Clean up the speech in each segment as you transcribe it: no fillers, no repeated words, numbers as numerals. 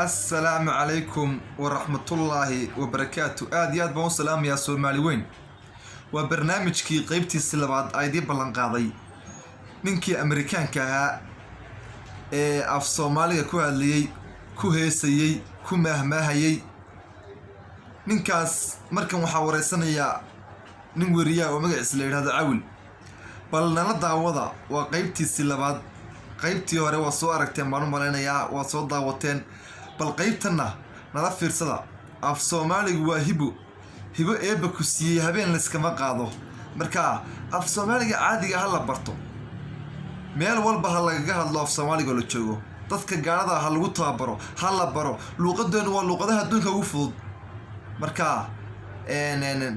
السلام عليكم ورحمة الله وبركاته. آديات بون سلام يا سومالي وين وبرنامج كي قيبتي السلبات ايدي بلنقاضي ننكي امريكان كها اف صوماليا كو هادليي كو هيسيي كو ماهماهيي ننكاس مركان waxaa wareysanaya nin wariya oo magaciisa la yiraahdo Cawl bal nala daawada waa qaybtiisii labaad qaybtii hore waa soo aragteen baan u maleynayaa waa soo daawateen bal qaybtana nala fiirsada af Soomaaligu waa hibo eeba ku siiyay habeen la iskama qaado marka af Soomaaliga caadiga ha la barto meel walba ha laga hadlo af Soomaaliga la joogo dadka gaalada ha lagu tababaro ha la baro luqadeenu waa luqadaha adduunka ugu fudud marka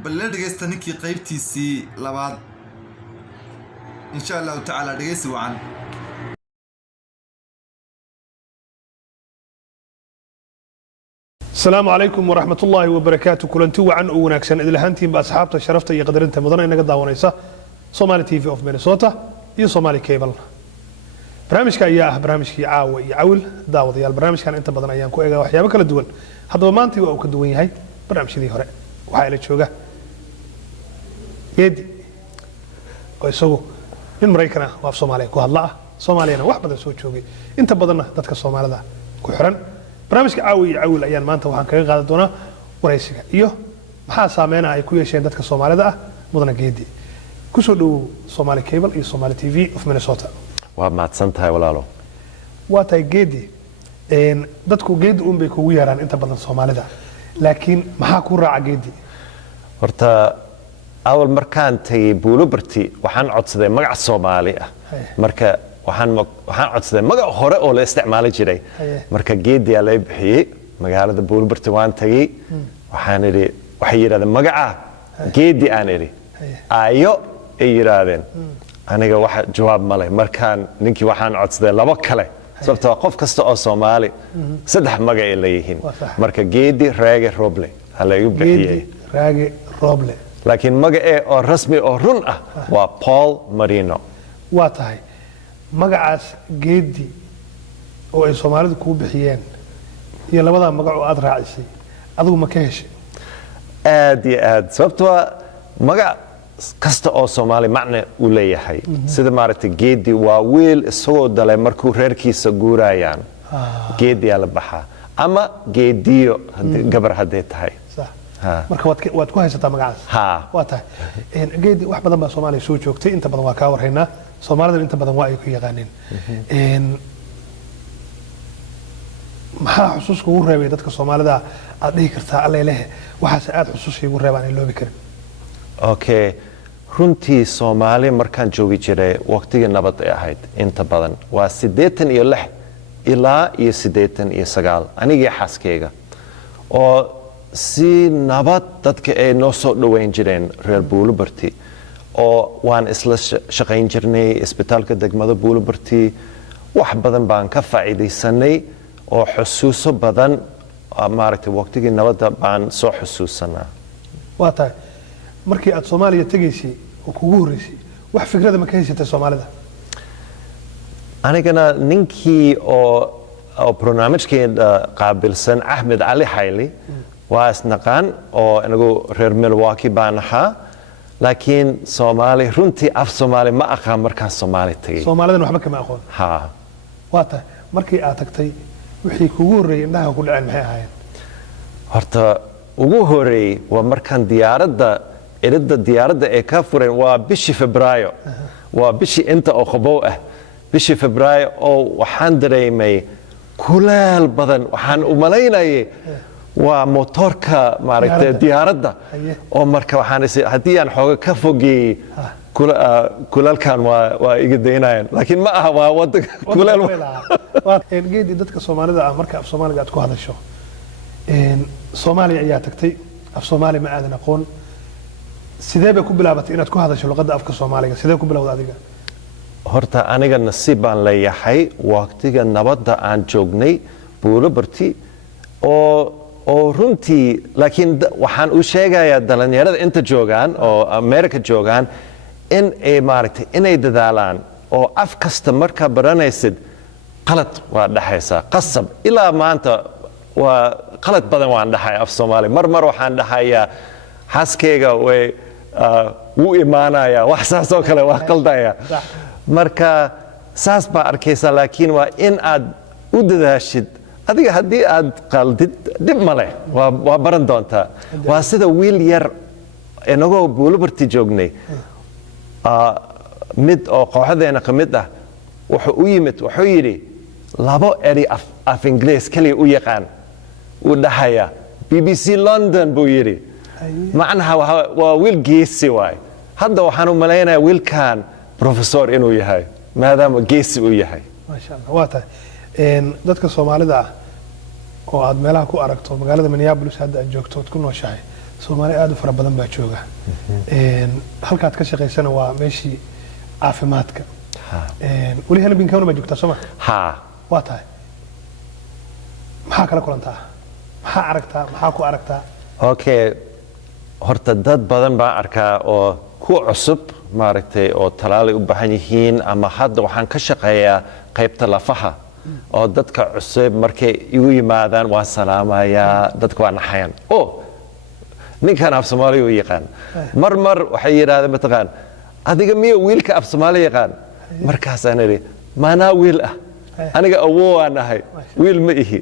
bal la dhageysta ninkii qaybtiisii labaad insha Allah ta'ala dhageysi wacan. السلام عليكم ورحمة الله وبركاته. كلنتو عن وناكسن إذا لهانتين بأصحابته شرفته يقدر أنت مدن إنك داونيسا صومالي تي في أوف مينيسوتا يو صومالي كيبل برامج كاياه برامج كي عاوي يعول داود يا البرامج كان أنت بدنا أيام كويجا وحياة بكل الدول هذا ما أنت أو كدوين هاي برامج ذي هراء وحيل تشوجا يدي ويسووا من مريكنا وف صومالي كوهلا صومالينا واحد بدنا نسوي تشوجي أنت بدنا دتك الصومالي ذا كحرن برنامجka caawil ayaan maanta waxaan kaga qaadan doonaa wareysiga iyo maxaa saameynaya ay ku yeesheen dadka Soomaalida ah mudana geedi ku soo dhaw Somali Cable iyo Somali TV of Minnesota waa maadsantahay walaalo waa tay geedi dadku geedi bay kugu yaraan inta badan Soomaalida laakiin maxaa ku raaca geedi horta awal markaan tagay Buulobarti waxaan codsaday magac Soomaali ah marka waxaan codsaday magac hore oo la isticmaali jiray marka geedi la bixiyay magaalada Buulobarti waan tagay waxaan iri waxay yiraahdeen magaca geedi aan iri ayo ay yiraahdeen aniga waxa jawaab ma leh markaan ninkii waxaan codsaday laba kale sababtoo qof kasta oo Soomaali saddex magac ay leeyihiin marka geedi raage roble hala igu bixiyay raage roble laakiin magac oo rasmi oo run ah waa Paul Marino waa tahay magacaas geedi oo ay Soomaalidu ku bixiyeen iyo labada magac oo aad raacisay adigu ma ka heshay aad sababtoo magac kasta oo Soomaali macna u leeyahay sida maaragtay geedi waa wiil isagoo dalay markuu reerkiisa guurayaan geedi la baxaa ama geediyo gabar haday tahay marka waad ku haysataa magacaas waa tahay geedi wax badan baa Soomaaliya soo joogtay inta badan waa ka warhaynaa Soomaalida inta badan waa ay ku yaqaaneen maxaa xusuus kugu reebay dadka Soomaalida aad dhihi kartaa alleeleh waxaas aad xusuus igu reebaan in loobi karin okay runtii Soomaali markaan joogi jiray waqtiga nabad ay ahayd inta badan waa 86 ilaa 89 aniga xaaskeyga oo si nabad dadka ay noo soo dhaweyn jireen reer Buulobarti oo waan isla shaqayn jirnay isbitaalka degmada Buulobarti wax badan baan ka faa'iideysanay oo xusuuso badan maaragtay waqtigii nabadda baan soo xusuusanaa waa tahay markii aad Soomaaliya tagaysay oo kugu horeysay wax fikrada ma ka haysatay Soomaalida anigana ninkii oo barnaamijkeeda qaabilsan Ahmed Ali Hayli waa isnaqaan oo anagu reer Milwaukee baan ahaa laakiin Soomaali runtii af Soomaali ma aqaan markaan Soomaali tagay Soomaalidana waxba kama aqoon waa tahay markii aad tagtay wixii kugu horeeyay indhaha ku dhaceen maxay ahaayeen horta ugu horeeyay waa markaan diyaaradda ee ka fureen waa bishii Febraayo waa bishii inta oo qabow ah bishii Febraayo oo waxaan dareemay kulaal badan waxaan u maleynayay waa motorka maaragtay diyaaradda oo marka waxaan hadii aan xooga ka fogay kulalkan waa iga deynayaan laakiin ma aha waa wada kulal waa geedi dadka Soomaalida ah marka af Soomaaliga aad ku hadasho Soomaaliya ayaa tagtay af Soomaali ma aadan aqoon sidee bay ku bilaabatay inaad ku hadasho luqadda afka Soomaaliga sidee ku bilowday adiga horta aniga nasiib baan leeyahay waqtiga nabadda aan joognay Buulobarti oo runtii laakiin waxaan u sheegayaa dhalinyarada inta joogaan oo America joogaan in ay maaragtay inay dadaalaan oo af kasta marka baranaysid qalad waa dhaxaysa qasab ilaa maanta qalad badan waan dhahay af Soomaali mar waxaan dhahayaa xaaskeyga way wuu imaanayaa wax saas oo kale waa qaldaya marka saas baa arkaysa laakiin waa in aad u dadaashid adiga haddii aad qaldid dib male waa baran doontaa waa sida wiil yar inagoo Buulobarti joognay mid oo kooxdeena ka mid ah wuxuu yidhi labo eri af Ingiriis kaliya u yaqaan uu dhahaya BBC London buu yidhi macnaha waa wiil geesi waay hadda waxaan u malaynayaa wiilkan professor inuu yahay maadaama geesi uu yahay maasha Allah waa tahay dadka Soomaalida ah oo aad meelaha ku aragto magaalada Minneapolis hadda aad joogto ku nooshahay Soomaali aad u fara badan baa jooga halkaad ka shaqaysana waa meeshii caafimaadka wali Hennepin County ma joogtaa Soomaa waa tahay maxaa kala kulantaa maxaa aragtaa maxaa ku aragtaa okay horta dad badan baan arkaa oo ku cusub maaragtay oo talaal u baahan yihiin ama hadda waxaan ka shaqeeyaa qaybta lafaha oo dadka cusub markay igu yimaadaan waa salaamayaa dadka waa naxayaan ninkan af Soomaali u yaqaan mar waxay yiraahdeen mataqaan adiga miyo wiilka af Soomaali yaqaan markaas aan iri maana wiil ah aniga awoo aan ahay wiil ma ihi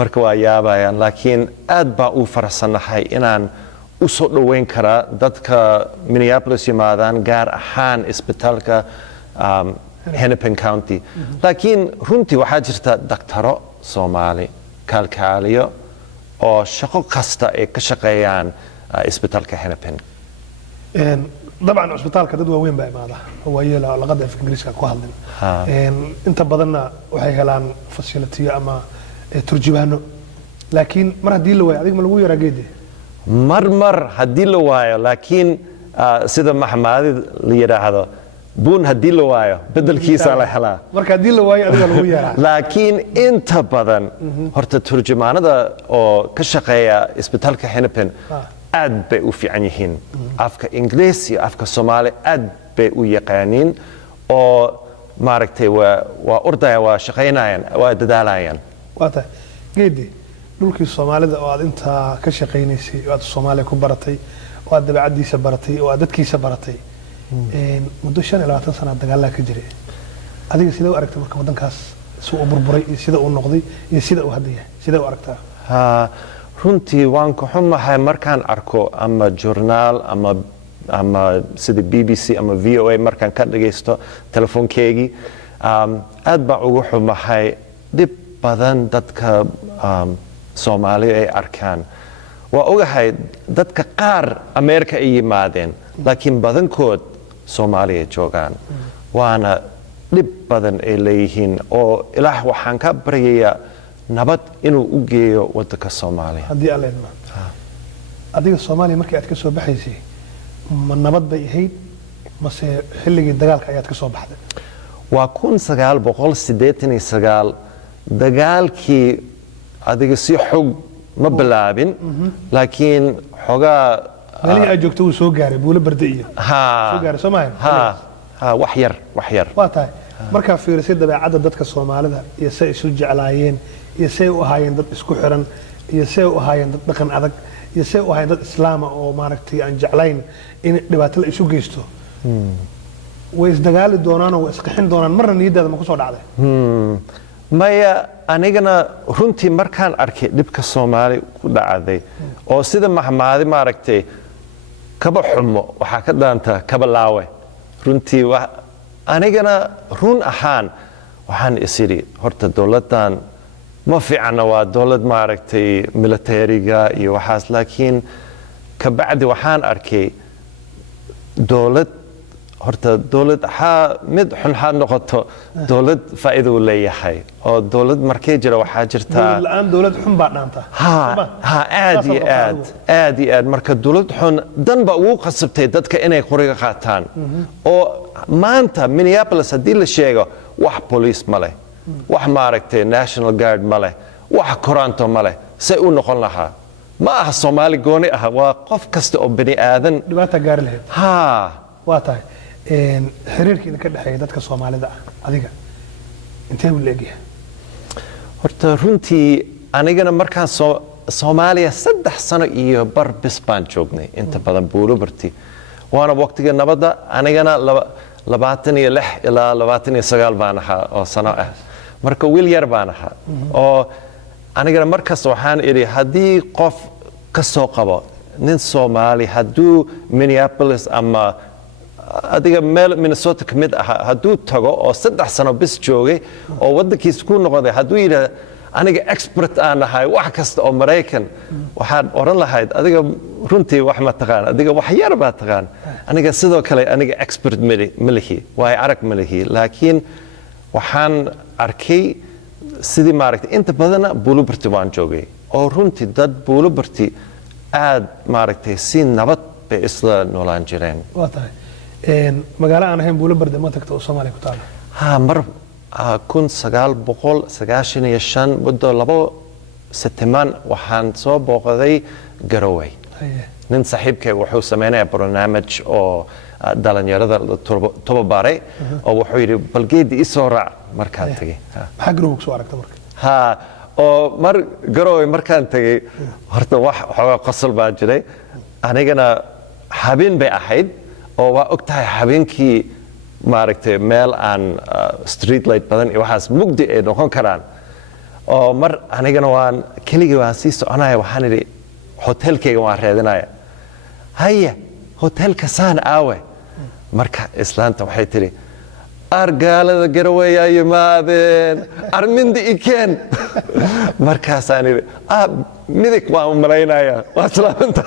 marka waa yaabayaan laakiin aad baa u faraxsanahay inaan u soo dhaweyn karaa dadka Minneapolis yimaadaan gaar ahaan isbitaalka Hennepin County laakiin runtii waxaa jirta daktaro Soomaali kalkaaliyo oo shaqo kasta ay ka shaqeeyaan isbitaalka Hennepin طبعا عسبتالك dad waaweyn baa imaada waayeela laqada af Ingiriiska ku hadlin inta badanna waxay helaan facility ama turjubaano laakiin mar hadii la waayo adiga ma lagu yaraa geedi mar hadii la waayo laakiin sida maxmaadi la yiraahdo buun hadii la waayo bedelkiisa la helaa marka hadii la waayo adiga lagu yaraa laakiin inta badan horta turjumaanada oo ka shaqeeya isbitaalka Hennepin aad bay u fiican yihiin afka Ingiriis iyo afka Soomaali aad bay u yaqaaniin oo maaragtay waa ordaya waa shaqeynayaan waa dadaalayaan waata geedi dhulkii Soomaalida oo aad inta ka shaqeynaysay oo aad Soomaali ku baratay oo aad dabeecadiisa baratay oo aad dadkiisa baratay muddo 25 sano dagaal ka jiray adiga sida u aragtay marka wadankaas soo burburay iyo sida uu noqday iyo sida uu hadda yahay sida u aragtaa runtii waan ku xumahay markaan arko ama journaal ama sida BBC ama VOA markaan ka dhageysto telefoonkeygii aad baan ugu xumahay dib badan dadka Soomaali ay arkaan waa ogahay dadka qaar Amerika ay yimaadeen laakiin badankood Soomaali ay joogaan waana dib badan ay leeyihiin oo ilaah waxaan ka baryayaa nabad inuu u geeyo wadanka Soomaaliya hadii alla idmo adiga Soomaaliya markii aad ka soo baxaysay ma nabad bay ahayd mase xilligii dagaalka ayaad ka soo baxday waa 1989 dagaalkii adiga si xog ma bilaabin laakiin xogaa meelihii aad joogto uu soo gaaray Buulobarti iyo soo gaaray Soomaaliya wax yar waa tahay markaa fiirisay dabeecadda dadka Soomaalida iyo say isu jeclaayeen iyo say u ahaayeen dad isku xiran iyo say u ahaayeen dad dhaqan adag iyo say u ahaayeen dad islaam oo maaragtay aan jeclayn in dhibaato la isu geysto way isdagaali doonaan oo isqixin doonaan marna niyadda ma ku soo dhacday maya anigana runtii markaan arkay dhibka Soomaali ku dhacday oo sida maxmaadi maaragtay kaba xumo waxa ka dhaanta kaba laawe runtii anigana run ahaan waxaan isiri horta dawladdan ma fiicna waa dawlad maaragtay militariga iyo waxaas laakiin ka bacdi waxaan arkay dawlad horta dawlad mid xun ha noqoto dawlad faa'iido u leeyahay oo dawlad markay jira waxaa jirta dawlad xun baa dhaanta aad marka dawlad xun dan ba ugu qasabtay dadka inay qoriga qaataan oo maanta Minneapolis hadii la sheego wax police ma leh wax maaragtay national guard ma leh wax koranto ma leh say u noqon lahaa ma aha Soomaali gooni ah waa qof kasta oo bani aadan dhibaato gaar leh waa tahay xiriirkiina ka dhaxeeya dadka Soomaalida adiga intee u leeyahay horta runtii anigana markaan Soomaaliya 3 sano iyo bar bis baan joognay inta badan Buulobarti waana waqtiga nabadda anigana 26 ilaa 29 baan ahaa oo sano ah marka wiil yar baan ahaa oo anigana markaas waxaan iri haddii qof ka soo qabo nin Soomaali hadduu Minneapolis ama adiga meel Minnesota ka mid ah hadduu tago oo 3 sano bis joogay oo waddankiisa ku noqday hadduu yiraahdo aniga expert aan ahay wax kasta oo Mareykan waxaan oran lahayd adiga runtii wax ma taqaan adiga wax yar baa taqaan aniga sidoo kale aniga expert milihi way arag milihi laakiin waxaan arkay sidii maaragtay inta badan Buulobarti waan joogay oo runtii dad Buulobarti aad maaragtay si nabad bay isla noolaan jireen waa tahay magaalo aan ahayn Buulobarti ma tagto oo Soomaaliya ku taal ha mar 1995 muddo 2 September waxaan soo booqday Garowe nin saaxiibkay wuxuu sameeyay barnaamij oo dhalinyarada tababaray oo wuxuu yiri balgeedi isoo raac markaan tagay maxaa Garowe ku soo aragtay marka ha oo mar Garowe markaan tagay horta wax xogaa qosol baa jiray anigana habeen bay ahayd oo waa ogtahay habeenkii maaragtay meel aan street light badan iyo waxaas mugdi ay noqon karaan oo mar anigana waan keligii waan sii soconaya waxaan idhi hotelkayga waan reedinaya haya hotelka saan aawe marka islaanta waxay tidhi argaalada Garowe ay yimaadeen armindi ikeen markaasaan idhi midig waan malaynaya waa salaamanta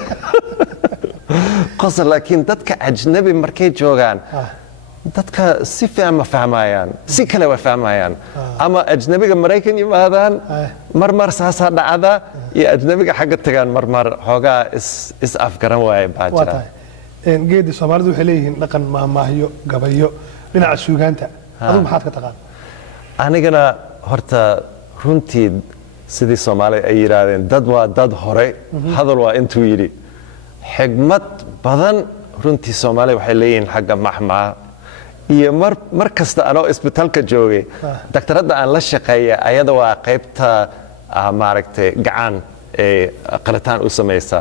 qosol laakiin dadka ajnabi markay joogaan dadka si fiican ma fahmayaan si kale way fahmayaan ama ajnabiga Mareykan yimaadaan marmar saasa dhacda iyo ajnabiga xagga tagaan marmar xoogaa is afgaran waay baa jira geedi Soomaalidu waxay leeyihiin dhaqan maahmaahiyo gabayo dhinaca suugaanta adigu maxaad ka taqaan anigana horta runtii sidii Soomaaliya ay yiraahdeen dad waa dad hore hadal waa intuu yiri xigmad badan runtii Soomaaliya waxay leeyihiin xagga mahmaa iyo mar kasta anoo isbitaalka joogay daktarada aan la shaqeeyay ayada waa qaybta maaragtay gacan ee qalataan u sameeysa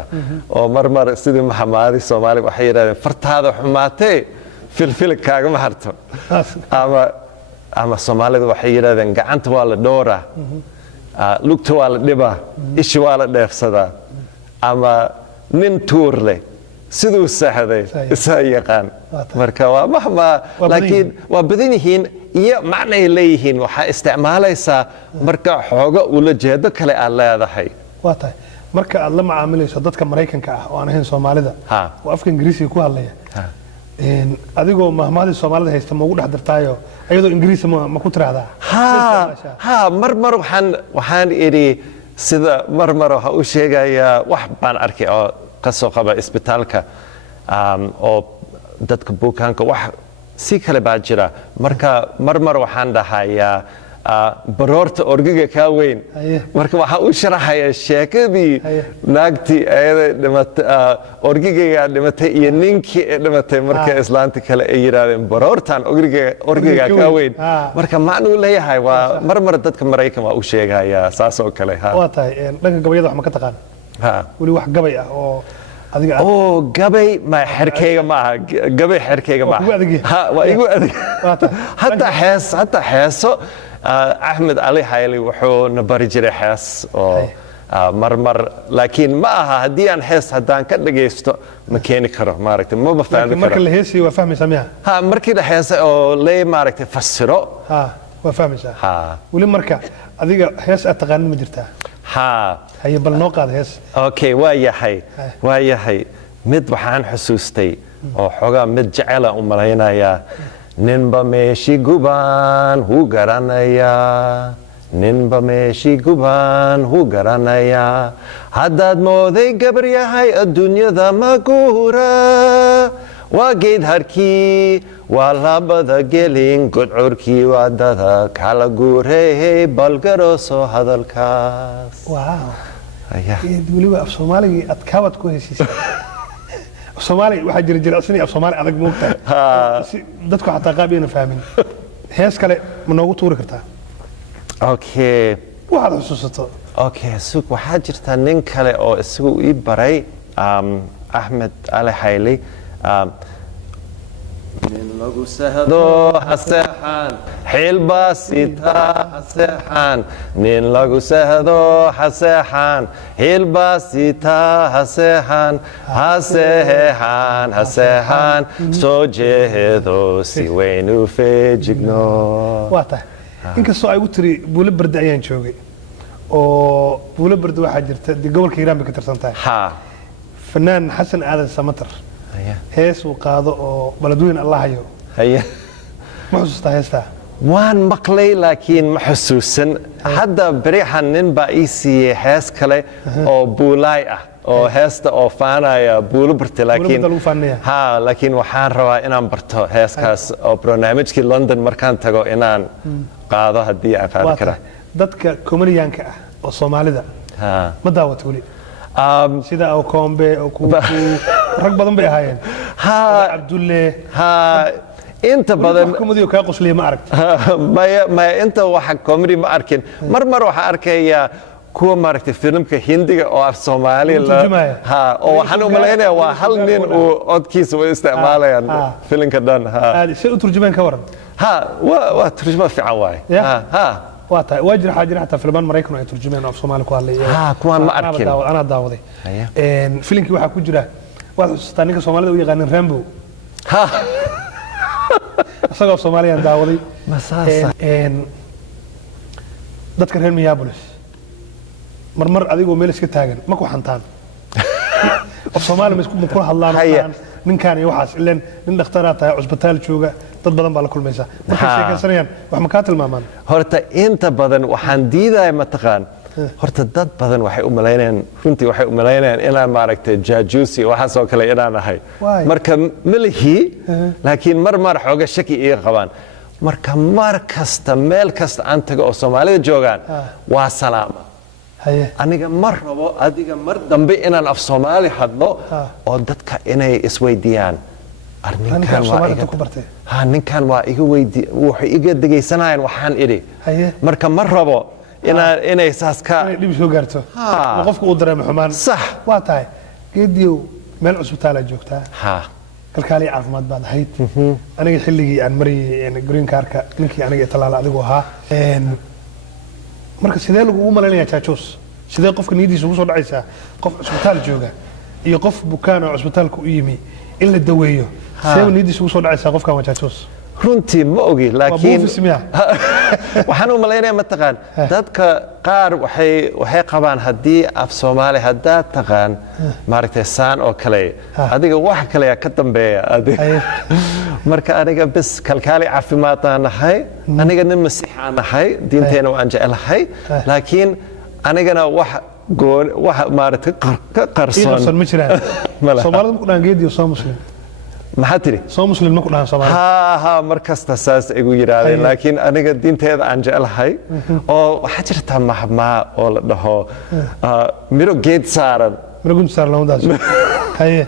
oo mar sidii mahmaadi Soomaaliya waxay yiraahdeen fartaada xumaatay filfil kaaga ma harto ama Soomaalidu waxay yiraahdeen gacanta waa la dhoora lugta waa la dhiba ishi waa la dheefsadaa ama nin tuur leh siduu sahday isaa yaqaan marka waa mahma laakiin waa badan yihiin iyo macnay leeyihiin waxa isticmaalaysaa marka xooga ula jeedo kale aad leedahay waa tahay marka aad la macaamilayso dadka Mareykanka ah oo aan ahayn Soomaalida oo afka Ingiriisiga ku hadlaya adigoo mahmaadi Soomaalida haysta ma ugu dhex dartaayo ayadoo Ingiriisi ma ku tiraahdaa mar waxaan iri sida mar waxa uu sheegayaa wax baan arkay oo ka soo qaba isbitaalka oo dadka bukaanka wax si kale baa jira marka mar waxaan dhahayaa baroorta orgiga ka weyn marka waxa uu sharaxaya sheekadii naagtii ayada dhimatay orgiga dhimatay iyo ninkii dhimatay marka islaanta kale ay yiraahdeen baroortan orgiga ka weyn marka macnuu leeyahay waa mar dadka Mareykan waa uu sheegaya saas oo kale waa tahay dhanka gabayada wax ma ka taqaan wali wax gabay ah oo adiga gabay ma xirkeyga ma gabay xirkeyga ma waa igu adag hatta heeso Ahmed Ali Hayli wuxuu na bari jiray hees oo mar laakiin ma aha haddii aan hees haddaan ka dhageysto ma keeni karo maaragtay ma fahmi karo marka la heesay waa fahmaysaa miya markii la heesay oo lee maaragtay fasiro waa fahmaysaa wali marka adiga hees aad taqaan ma jirtaa haye bal noo qaad hees okay waa yahay mid waxaan xusuustay oo xogaa mid jecel u malaynayaa ninba meeshii gubaan hu garanayaa ninba meeshii gubaan hu garanayaa haddaad mooday gabar yahay adduunyada ma guura waa geed harkii waa labada gelin godcurkii waa dada kala guurey balgarooso hadalkaas weliba af Soomaaligii adkaabad ku heshiisay Soomaali waxa jira asni af Soomaali adag moogtahay dadku xataa qaabiyana fahmin hees kale ma noogu tuuri kartaa okay waxaad xusuusato okay sug waxaa jirta nin kale oo isagu ii baray Axmed Ali Hayli nin lagu sahdo haseexan xilbaasita haseexan nin lagu sahdo haseexan xilbaasita haseexan haseexan soo jeedo si weyn u feejigno waa tahay inkastoo ay u tiri buulo bardi ayaan joogay oo buulo bardi waxaa jirta dee gobolka hiiraan bay ka tirsan tahay fanaan xasan aadan samatar hees uu qaado oo baladweyne allah hayo ma xusuustaa heestaa waan maqlay laakiin ma xusuusan hadda beriixan nin baa ii siiyey hees kale oo buulaay ah oo heesta oo faanaya buulo barti laakiin laakiin waxaan rabaa inaan barto heeskaas oo barnaamijkii London markaan tago inaan qaado haddii aan qaadi kara dadka komediyaanka ah oo Soomaalida ma daawat wali sida oo Kombe oo ku rag badan bay ahaayeen Abdulle inta badan komedi ka qosliye ma aragtay ma inta waxa komedi ma arkin mar waxa arkaya kuwa maaragtay filimka Hindiga oo af Soomaali oo waxaan u maleynayaa waa hal nin oo codkiisa u isticmaalayaan filimka dhan si u turjumaan ka waran waa turjuma fiican waay waa tahay waajir xaajir xataa filmaan Mareykan ay turjumaan af Soomaali ku hadlay kuwan ma arkin ana daawaday filimkii waxa ku jira waad xusuustaa ninka Soomaalida u yaqaan Rambo asagoo Soomaaliyan daawaday dadka reer Minneapolis marmar adigoo meel iska taagan ma ku xantaan of Soomaali ma isku kula hadlaan ninkan iyo waxaas ileen nin dhakhtar tahay cusbitaal jooga dad badan baa la kulmaysa markay sheekaysanayaan wax ma ka tilmaamaan horta inta badan waxaan diidayaa mataqaan horta dad badan waxay u maleynayaan runtii waxay u maleynayaan inaan maaragtay jaajuusi waxaas oo kale inaan ahay marka milihi laakiin mar xooga shaki iga qabaan marka mar kasta meel kasta aan tago oo Soomaalida joogaan waa salaama aniga mar rabo adiga mar dambe inaan af Soomaali hadlo oo dadka inay isweydiiyaan ninkan waa iga weydii wuxuu iga dhageysanayaan waxaan idhi marka mar rabo inay saas ka dhib soo gaarto qofku uu dareemo xumaan sax waa tahay geediyow meel cusbitaal joogtaa kalkaali caafimaad baad ahayd aniga xilligii aan mariyay green cardka ninkii aniga talaala adigu ahaa marka sidee lagu u maleynayaa jaajuus sidee qofka niyadiisa ugu soo dhacaysaa qof cusbitaal jooga iyo qof bukaan oo cusbitaalka u yimi in la daweeyo sidee niyadiisa ugu soo dhacaysaa qofkan waa jaajuus runtii ma ogi laakiin waxaan u maleynayaa mataqaan dadka qaar waxay qabaan haddii af Soomaali haddaad taqaan maaragtay saan oo kale adiga wax kale ka dambeeya marka aniga bis kalkaali caafimaad aan nahay aniga nin masiix aan nahay diinteena waan jecelahay laakiin anigana wax maaragtay ka qarsoon ma jiraan Soomaalida ku dhaan geediyo soo muslim maxaa tiri soo muslim ma ku dhahan Soomaali mar kasta saas igu yiraahdeen laakiin aniga diinteeda aan jecelahay oo waxa jirta mahmaa oo la dhaho miro geed saaran lamadaas haye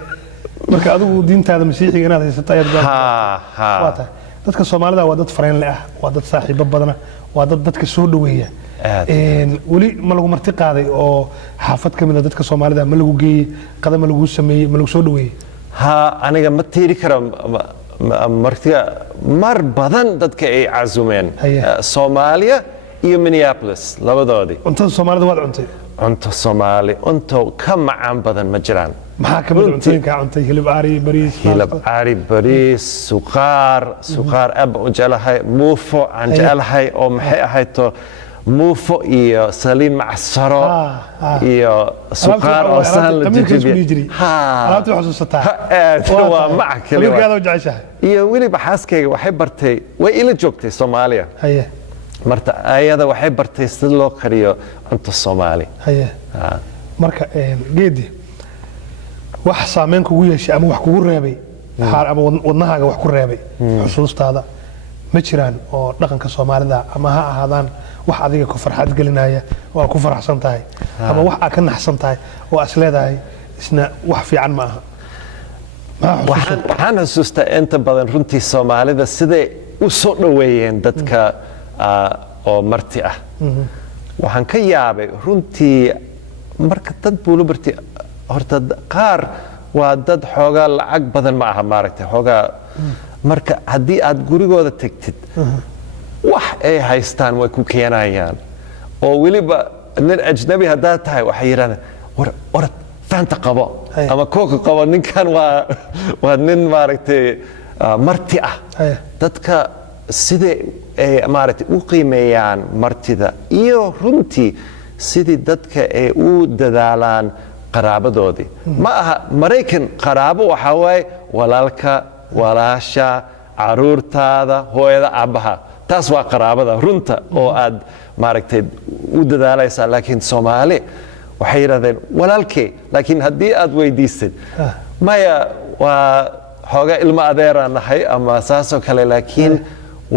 marka adigu diintaada masiixiga inaad haysato ayaad waa tahay dadka Soomaalida waa dad fareenle ah waa dad saaxiibo badan waa dad dadka soo dhaweeya wali ma lagu marti qaaday oo xaafad kamid ah dadka Soomaalida ma lagu geeyay qadama lagu sameeyay ma lagu soo dhaweeyay aniga ma tiiri karo martiga mar badan dadka ay cazumeen Soomaaliya iyo Minneapolis labadoodii cuntada Soomaalida waad cuntay cunto Soomaali cunto ka macaan badan ma jiraan maxaa ka mid cuntooyinka cuntay hilib aari bariis suqaar ab u jecelahay muufo aan jecelahay oo maxay ahayto muufo iyo saliin macsaro iyo suqaar oo sahal la jijibiyo alaabta xusuusataa waa mac kale iyo weliba xaaskayga waxay bartay way ila joogtay Soomaaliya marta ayada waxay bartay sida loo kariyo cunto Soomaali marka geedi wax saameyn kugu yeeshay ama wax kugu reebay ama wadnahaaga wax ku reebay xusuustaada ma jiraan oo dhaqanka Soomaalida ama ha ahaadaan wax adiga ku farxad gelinaya oo ku faraxsan tahay ama wax aad ka naxsan tahay oo as leedahay isna wax fiican ma aha waxaan xusuustaa inta badan runtii Soomaalida siday u soo dhaweeyeen dadka oo marti ah waxaan ka yaabay runtii marka dad buulibarti horta qaar waa dad xoogaa lacag badan ma aha maaragtay xoogaa marka haddii aad gurigooda tegtid wax ay haystaan way ku keenayaan oo weliba nin ajnabi haddaad tahay waxay yidhahdeen orad faanta qabo ama kooka qabo ninkan waa nin maaragtay marti ah dadka sidai ay maaragtay u qiimeeyaan martida iyo runtii sidii dadka ay u dadaalaan qaraabadoodii ma aha maraykan qaraabo waxaa waaye walaalka walaasha caruurtaada hooyada aabbaha taas waa qaraabada runta oo aad maaragtay u dadaalaysaa laakiin soomaali waxay yidhahdeen walaalkee laakiin haddii aad weydiisid maya waa xoogaa ilmo adeeraan nahay ama saasoo kale laakiin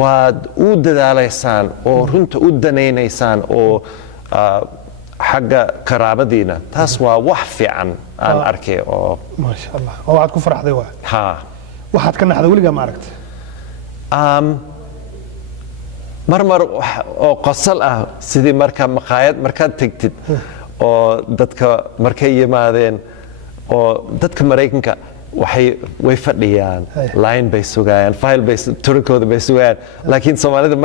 waad u dadaalaysaan oo runta u danaynaysaan oo xagga qaraabadiina taas waa wax fiican aan arkay oo maasha allah oo waxaad ku faraxday waa ha waxaad ka naxday weligaa ma aragtay marmar oo qosol ah sidii marka maqaayad markaad tegtid oo dadka markay yimaadeen oo dadka maraykanka way fadhiyaan line bay sugayaan file bay turankooda bay sugayaan laakiin soomaalida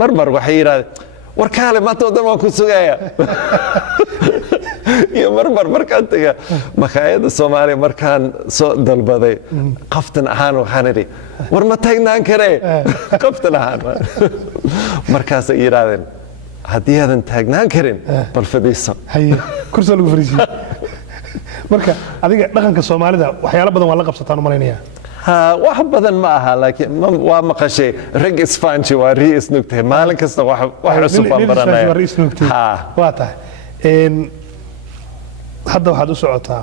marmar waxay yidhahdeen war kaale maanta oo dhan waan ku sugaya iyo markaan taga maqaayadda soomaaliya markaan soo dalbaday qaftan ahaan waxaan idhi war ma taagnaan karee qaftan ahaan markaasay yidhaahdeen haddii aadan taagnaan karin bal fadhiiso haye kursiga lagu fariisiyo marka adiga dhaqanka soomaalida waxyaalo badan waa la qabsataan u malaynayaa wax badan ma aha laakiin waa maqashay rag isfaanji waa rii isnugtahay maalin kasta wax cusub baan baranaya waa tahay hadda waxaad u socotaa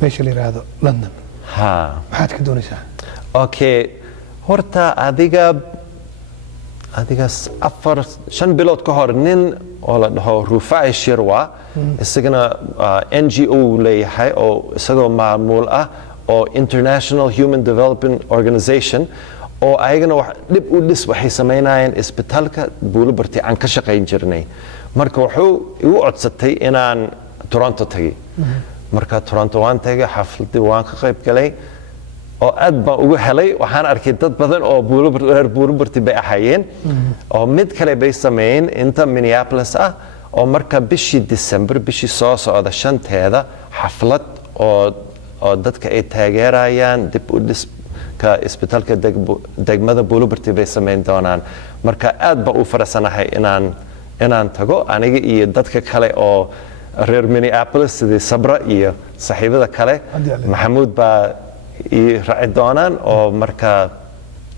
meesha la yidhaahdo london maxaad ka doonaysaa okay horta adiga 4-5 bilood ka hor nin oo la dhaho Rufai Shirwa isagana NGO leeyahay oo isagoo maamuul ah oo International Human Development Organization oo ayagana dib u dhis waxay sameynayeen isbitaalka buulibarti aan ka shaqayn jirnay marka wuxuu igu codsatay inaan Toronto tagay marka Toronto waan tagay xafladii waan ka qayb galay oo aad baan ugu helay waxaan arkay dad badan oo buulibarti bay ahaayeen oo mid kale bay sameeyeen inta Minneapolis ah oo marka bishii December bishii soo socda 5teeda xaflad oo dadka ay taageerayaan dib u dhiska isbitaalka degmada buulibarti bay sameyn doonaan marka aad baan u faraxsanahay inaan tago aniga iyo dadka kale oo reer Minneapolis sidii Sabra iyo saaxiibada kale Maxamuud baa ii raaci doonaan oo marka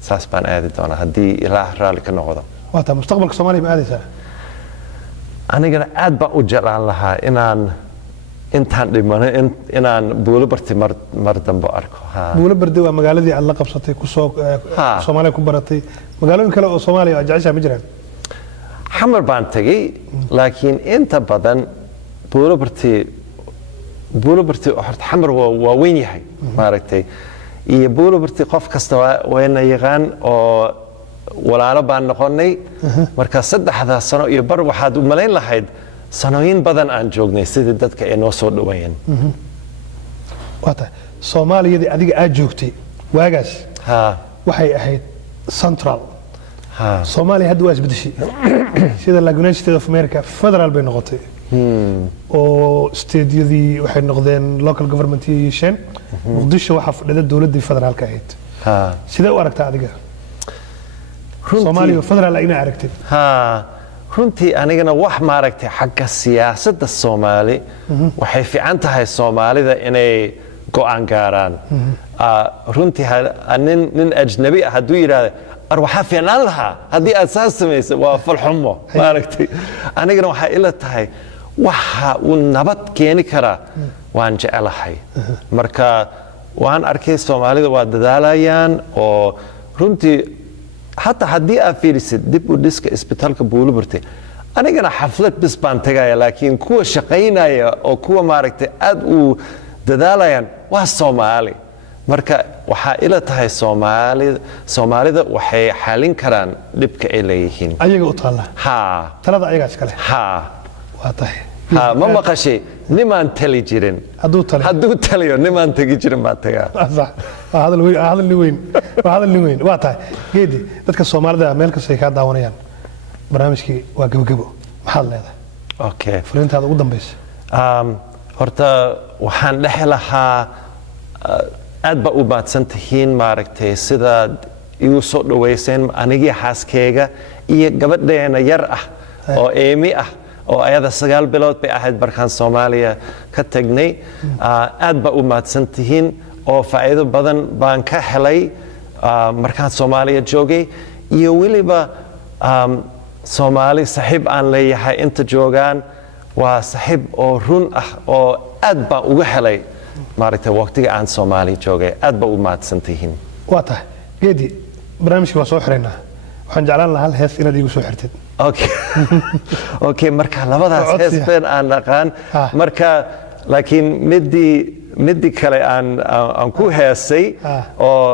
saas baan aadi doonaa haddii ilaah raalli ka noqdo waa taa mustaqbalka Soomaaliya ma aadaysaa anigana aad baan u jeclaan lahaa intaan dhimano inaan buulibarti mar dambe arko buulibarti waa magaaladii aad la qabsatay kusoo Soomaaliya ku baratay magaalooyin kale oo Soomaaliya aad jeceshaa ma jiraan xamar baan tagay laakiin inta badan buulibarti horta xamar waa weyn yahay maaragtay iyo buulibarti qof kasta wayna yaqaan oo walaalo baan noqonay marka 3 sano iyo bar waxaad u malayn lahayd sanooyin badan aan joognay sidii dadka ay noo soo dhaweeyeen waa tahay Soomaaliyadii adiga aad joogtay waagaas waxay ahayd central Soomaaliya hadda waa isbedeshay sida la United States of America federal bay noqotay oo steedyadii waxay noqdeen local government yeesheen muqdisho waxa fadhida dawladda federaalka ahayd sidee u aragtaa adiga Soomaaliya federal ayna aragtay runtii anigana wax maaragtay xagga siyaasadda Soomaali waxay fiican tahay Soomaalida inay go'aan gaaraan runtii nin ajnabi ah hadduu yiraahdo waxaa fiicnaan lahaa haddii aad saas samayso waa falxumo maaragtay anigana waxaa ila tahay waxa uu nabad keeni karaa waan jecelahay marka waan arkay Soomaalida waa dadaalayaan oo runtii حتى هدي أفيرسد دب وديسك إسبيتالك بقولوا برتي أنا جنا حفلت بس بانتجايا لكن كوا شقينا أو كوا ماركت أد وددالايان والصومالي marka waxaa ila tahay Soomaalida waxay xalin karaan dhibka ay leeyihiin ayaga u taala ha talada ayaga iskale ha waa tahay ha ma maqashay nimaan tali jirin hadduu taliyo nimaan tagi jirin baa tagaa صح هذا اللي وين waa tahay geedi dadka Soomaalida meel kasta ay ka daawanayaan barnaamijkii waa gabagabo maxaad leedahay okay fulintaada ugu dambaysa horta waxaan dhaxlahaa aad ba u baadsantihiin maaragtay sidaad igu soo dhaweyseen anigii xaaskeyga iyo gabadheena yar ah oo eemi ah oo ayada 9 bilood bay ahayd barkaan Soomaaliya ka tagnay aad ba u baadsantihiin oo faa'iido badan baan ka helay markaan Soomaaliya joogay iyo waliba Soomaali saaxiib aan leeyahay inta joogaan waa saaxiib oo run ah oo aad ba uga helay maaragtay waqtiga aan Soomaali joogay aad ba u mahadsantihiin waa tahay geedi barnaamijka waa soo xireynaa waxaan jeclaan lahaa hal hees inaad igu soo xirtid okay marka labadaas hees been aan aqaan marka laakiin midii kale aan ku heesay oo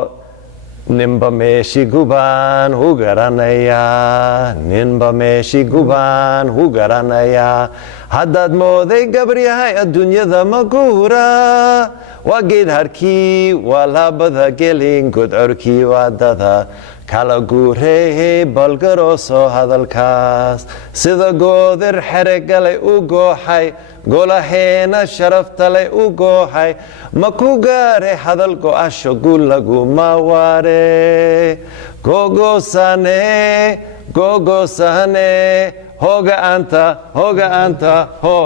ninba meeshi gubaan hu garanaya haddaad mooday gabar yahay adduunyada ma guura waa geed harkii waa laabada gelin godcorkii waadada kala guureeyey balgarooso hadalkaas sida goodir xeregalay u gooxay golaheena sharaftale u gooxay ma ku gaare hadal go'asho guul laguma waare gogoosane hooga anta ho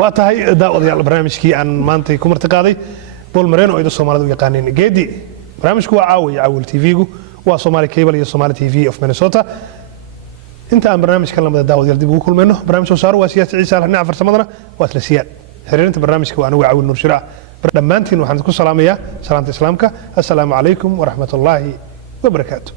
waa tahay daawadayaal barnaamijkii aan maanta ku martiqaaday Paul Mareno oo Soomaalida u yaqaaneen geedi barnaamijku waa caawil TV-gu waa Somali Cable iyo Somali TV of Minnesota inta aan barnaamijkan lamada daawadayaal dib ugu kulmayno barnaamij soo saaro waa siyaasi Ciise Alxani farsamadana waa isla siyaad xiriirinta barnaamijka waa anigu caawil Nuur Shiraac dhammaantiin waxaan ku salaamayaa salaanta islaamka assalaamu calaykum wa rahmatullaahi wa barakaatuh